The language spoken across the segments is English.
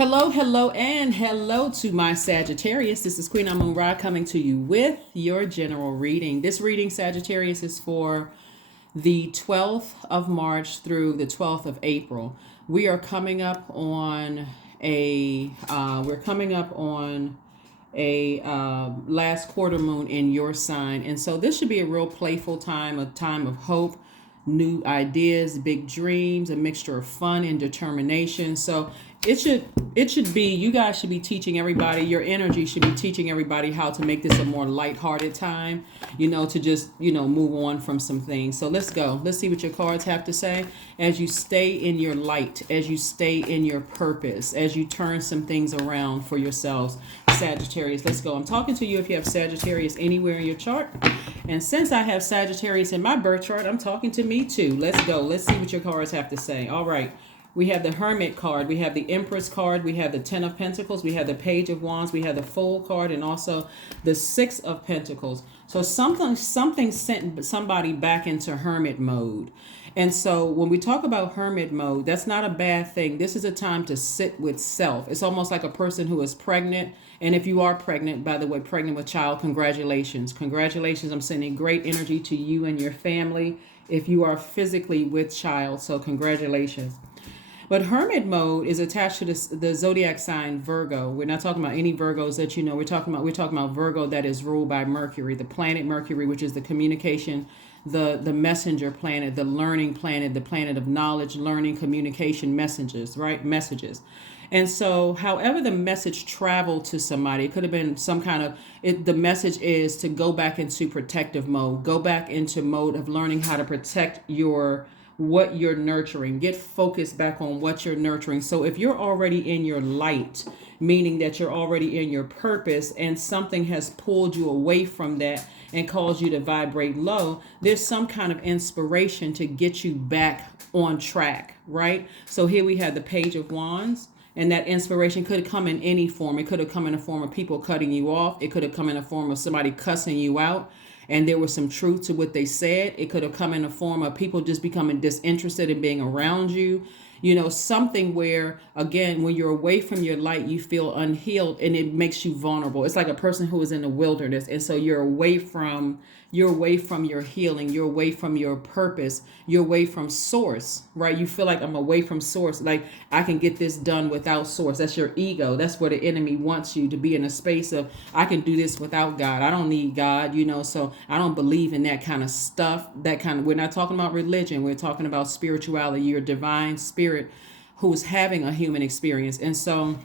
Hello, hello, and hello to my Sagittarius. This is Queen Amun Ra coming to you with your general reading. This reading, Sagittarius, is for the 12th of March through the 12th of April. We are coming up on a last quarter moon in your sign, and so this should be a real playful time, a time of hope, new ideas, big dreams, a mixture of fun and determination. So it should be, you guys should be teaching everybody, your energy should be teaching everybody how to make this a more lighthearted time, to just, move on from some things. So let's go. Let's see what your cards have to say as you stay in your light, as you stay in your purpose, as you turn some things around for yourselves. Sagittarius, let's go. I'm talking to you if you have Sagittarius anywhere in your chart. And since I have Sagittarius in my birth chart, I'm talking to me too. Let's go. Let's see what your cards have to say. All right. We have the Hermit card, we have the Empress card, we have the Ten of Pentacles, we have the Page of Wands, we have the Fool card, and also the Six of Pentacles. So something sent somebody back into hermit mode. And so when we talk about hermit mode, that's not a bad thing. This is a time to sit with self. It's almost like a person who is pregnant. And if you are pregnant, by the way, pregnant with child, congratulations. Congratulations. I'm sending great energy to you and your family if you are physically with child. So congratulations. But hermit mode is attached to the zodiac sign Virgo. We're not talking about any Virgos that you know. We're talking about Virgo that is ruled by Mercury, the planet Mercury, which is the communication, the messenger planet, the learning planet, the planet of knowledge, learning, communication, messages, right? Messages. And so, however the message traveled to somebody, it could have been some kind of, the message is to go back into protective mode, go back into mode of learning how to protect what you're nurturing. Get focused back on what you're nurturing. So if you're already in your light, meaning that you're already in your purpose and something has pulled you away from that and caused you to vibrate low, there's some kind of inspiration to get you back on track, right? So here we have the Page of Wands. And that inspiration could come in any form. It could have come in the form of people cutting you off. It could have come in the form of somebody cussing you out, and there was some truth to what they said. It could have come in the form of people just becoming disinterested in being around you. Something where, again, when you're away from your light, you feel unhealed and it makes you vulnerable. It's like a person who is in the wilderness. And so you're away from your healing, you're away from your purpose, you're away from source, right? You feel like I'm away from source. Like I can get this done without source. That's your ego. That's where the enemy wants you to be, in a space of, I can do this without God. I don't need God, so I don't believe in that kind of stuff. We're not talking about religion. We're talking about spirituality, your divine spirit who's having a human experience. And so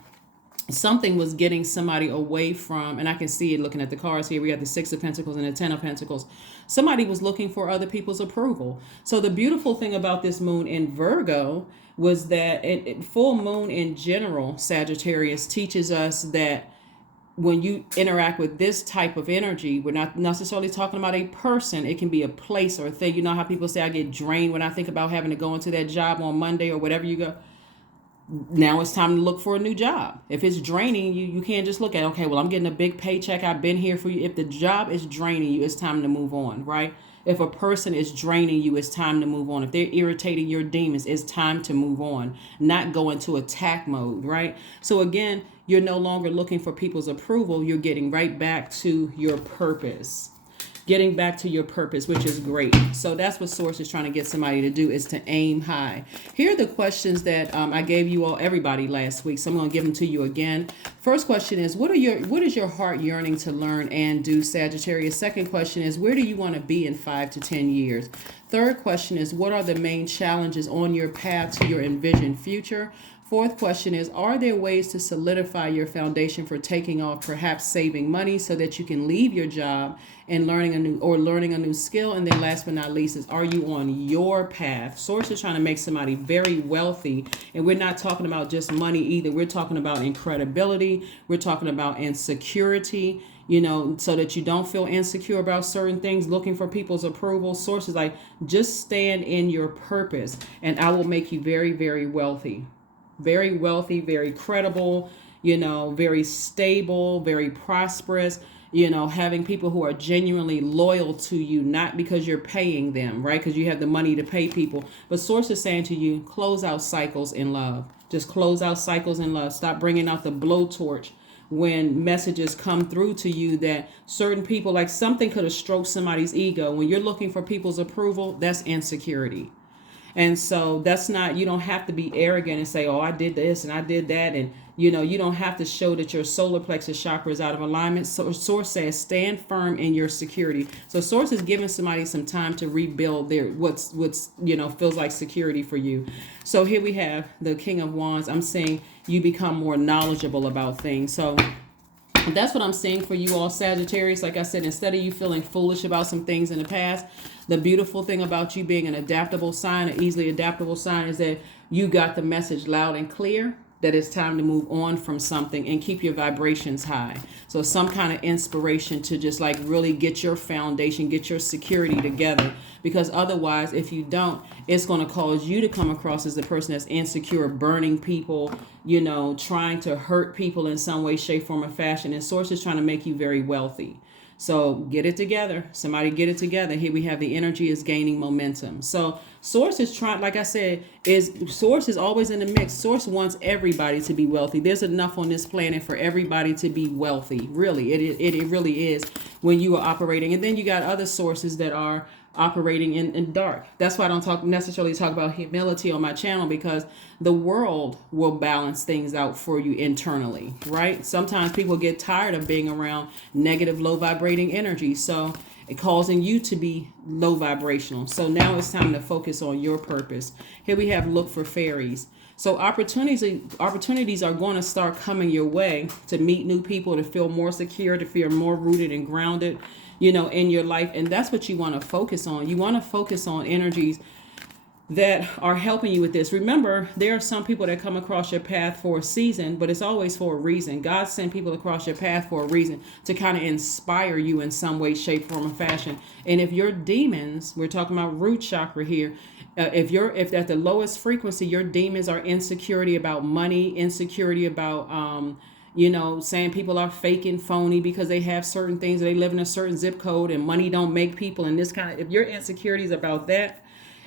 something was getting somebody away from, and I can see it looking at the cards here. We have the Six of Pentacles and the Ten of Pentacles. Somebody was looking for other people's approval. So the beautiful thing about this moon in Virgo was that full moon in general, Sagittarius, teaches us that when you interact with this type of energy, we're not necessarily talking about a person. It can be a place or a thing. You know how people say, I get drained when I think about having to go into that job on Monday or whatever you go. Now it's time to look for a new job. If it's draining you, you can't just look at, okay, well, I'm getting a big paycheck. I've been here for you. If the job is draining you, it's time to move on, right? If a person is draining you, it's time to move on. If they're irritating your demons, it's time to move on, not go into attack mode, right? So again, you're no longer looking for people's approval. You're getting right back to your purpose. Getting back to your purpose, which is great. So that's what Source is trying to get somebody to do, is to aim high. Here are the questions that I gave you all, everybody, last week. So I'm going to give them to you again. First question is, what is your heart yearning to learn and do, Sagittarius? Second question is, where do you want to be in 5 to 10 years? Third question is, what are the main challenges on your path to your envisioned future? Fourth question is, are there ways to solidify your foundation for taking off, perhaps saving money so that you can leave your job and learning a new skill? And then last but not least is, are you on your path? Source is trying to make somebody very wealthy. And we're not talking about just money either. We're talking about incredibility. We're talking about insecurity, so that you don't feel insecure about certain things, looking for people's approval. Source is like, just stand in your purpose and I will make you very, very wealthy. Very wealthy, very credible, very stable, very prosperous, having people who are genuinely loyal to you, not because you're paying them, right? Because you have the money to pay people. But Source is saying to you, close out cycles in love. Just close out cycles in love. Stop bringing out the blowtorch when messages come through to you that certain people, like something could have stroked somebody's ego. When you're looking for people's approval, that's insecurity. And so that's not, you don't have to be arrogant and say, oh, I did this and I did that. And, you don't have to show that your solar plexus chakra is out of alignment. So Source says, stand firm in your security. So Source is giving somebody some time to rebuild their, what's, feels like security for you. So here we have the King of Wands. I'm saying you become more knowledgeable about things. So that's what I'm seeing for you all, Sagittarius. Like I said, instead of you feeling foolish about some things in the past, the beautiful thing about you being an adaptable sign, an easily adaptable sign, is that you got the message loud and clear that it's time to move on from something and keep your vibrations high. So some kind of inspiration to just like really get your foundation, get your security together. Because otherwise, if you don't, it's going to cause you to come across as the person that's insecure, burning people, trying to hurt people in some way, shape, form, or fashion. And Source is trying to make you very wealthy. So get it together. Somebody get it together. Here we have the energy is gaining momentum. So Source is trying, like I said, Source is always in the mix. Source wants everybody to be wealthy. There's enough on this planet for everybody to be wealthy. Really, it really is when you are operating. And then you got other sources that are operating in dark. That's why I don't necessarily talk about humility on my channel, because the world will balance things out for you internally, right? Sometimes people get tired of being around negative, low vibrating energy. So it causing you to be low vibrational. So now it's time to focus on your purpose. Here we have look for fairies. So opportunities are going to start coming your way to meet new people, to feel more secure, to feel more rooted and grounded, in your life. And that's what you want to focus on. You want to focus on energies that are helping you with this. Remember, there are some people that come across your path for a season, but it's always for a reason. God sent people across your path for a reason, to kind of inspire you in some way, shape, form, or fashion. And if your demons, we're talking about root chakra here, if at the lowest frequency, your demons are insecurity about money, insecurity about saying people are fake and phony because they have certain things, they live in a certain zip code and money don't make people, and this kind of, if your insecurities about that,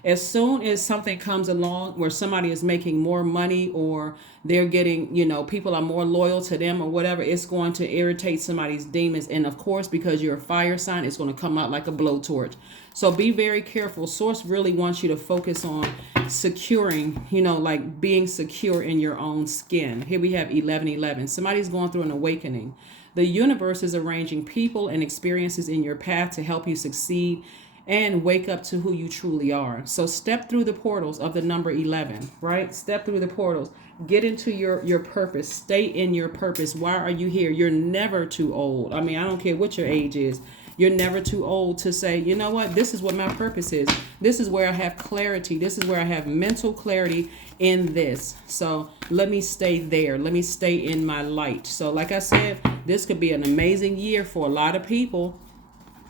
as soon as something comes along where somebody is making more money, or they're getting, people are more loyal to them or whatever, it's going to irritate somebody's demons. And of course, because you're a fire sign, it's going to come out like a blowtorch. So be very careful. Source really wants you to focus on securing, like being secure in your own skin. Here we have 1111. Somebody's going through an awakening. The universe is arranging people and experiences in your path to help you succeed and wake up to who you truly are. So step through the portals of the number 11, right? Step through the portals. Get into your purpose. Stay in your purpose. Why are you here? You're never too old. I mean, I don't care what your age is. You're never too old to say, you know what? This is what my purpose is. This is where I have clarity. This is where I have mental clarity in this. So let me stay there. Let me stay in my light. So like I said, this could be an amazing year for a lot of people.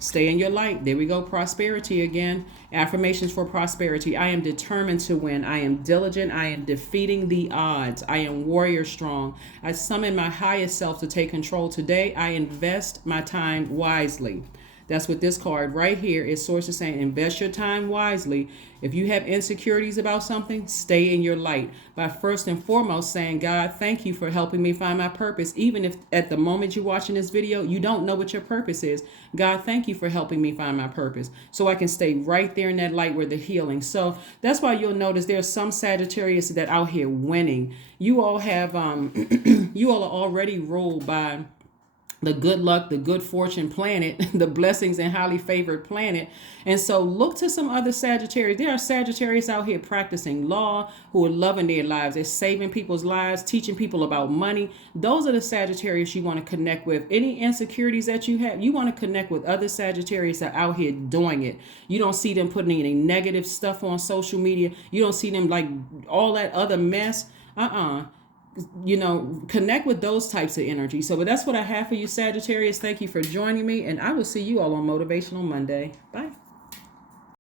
Stay in your light. There we go. Prosperity again. Affirmations for prosperity. I am determined to win. I am diligent. I am defeating the odds. I am warrior strong. I summon my highest self to take control today. I invest my time wisely. That's what this card right here is. Source is saying, invest your time wisely. If you have insecurities about something, stay in your light by first and foremost saying, God, thank you for helping me find my purpose. Even if at the moment you're watching this video, you don't know what your purpose is. God, thank you for helping me find my purpose, so I can stay right there in that light where the healing. So that's why you'll notice there's some Sagittarius that out here winning. You all have, you all are already ruled by the good luck, the good fortune planet, the blessings and highly favored planet. And so look to some other Sagittarius. There are Sagittarius out here practicing law, who are loving their lives. They're saving people's lives, teaching people about money. Those are the Sagittarius you want to connect with. Any insecurities that you have, you want to connect with other Sagittarius that are out here doing it. You don't see them putting any negative stuff on social media. You don't see them like all that other mess. Connect with those types of energy. So, but that's what I have for you, Sagittarius. Thank you for joining me, and I will see you all on Motivational Monday. Bye.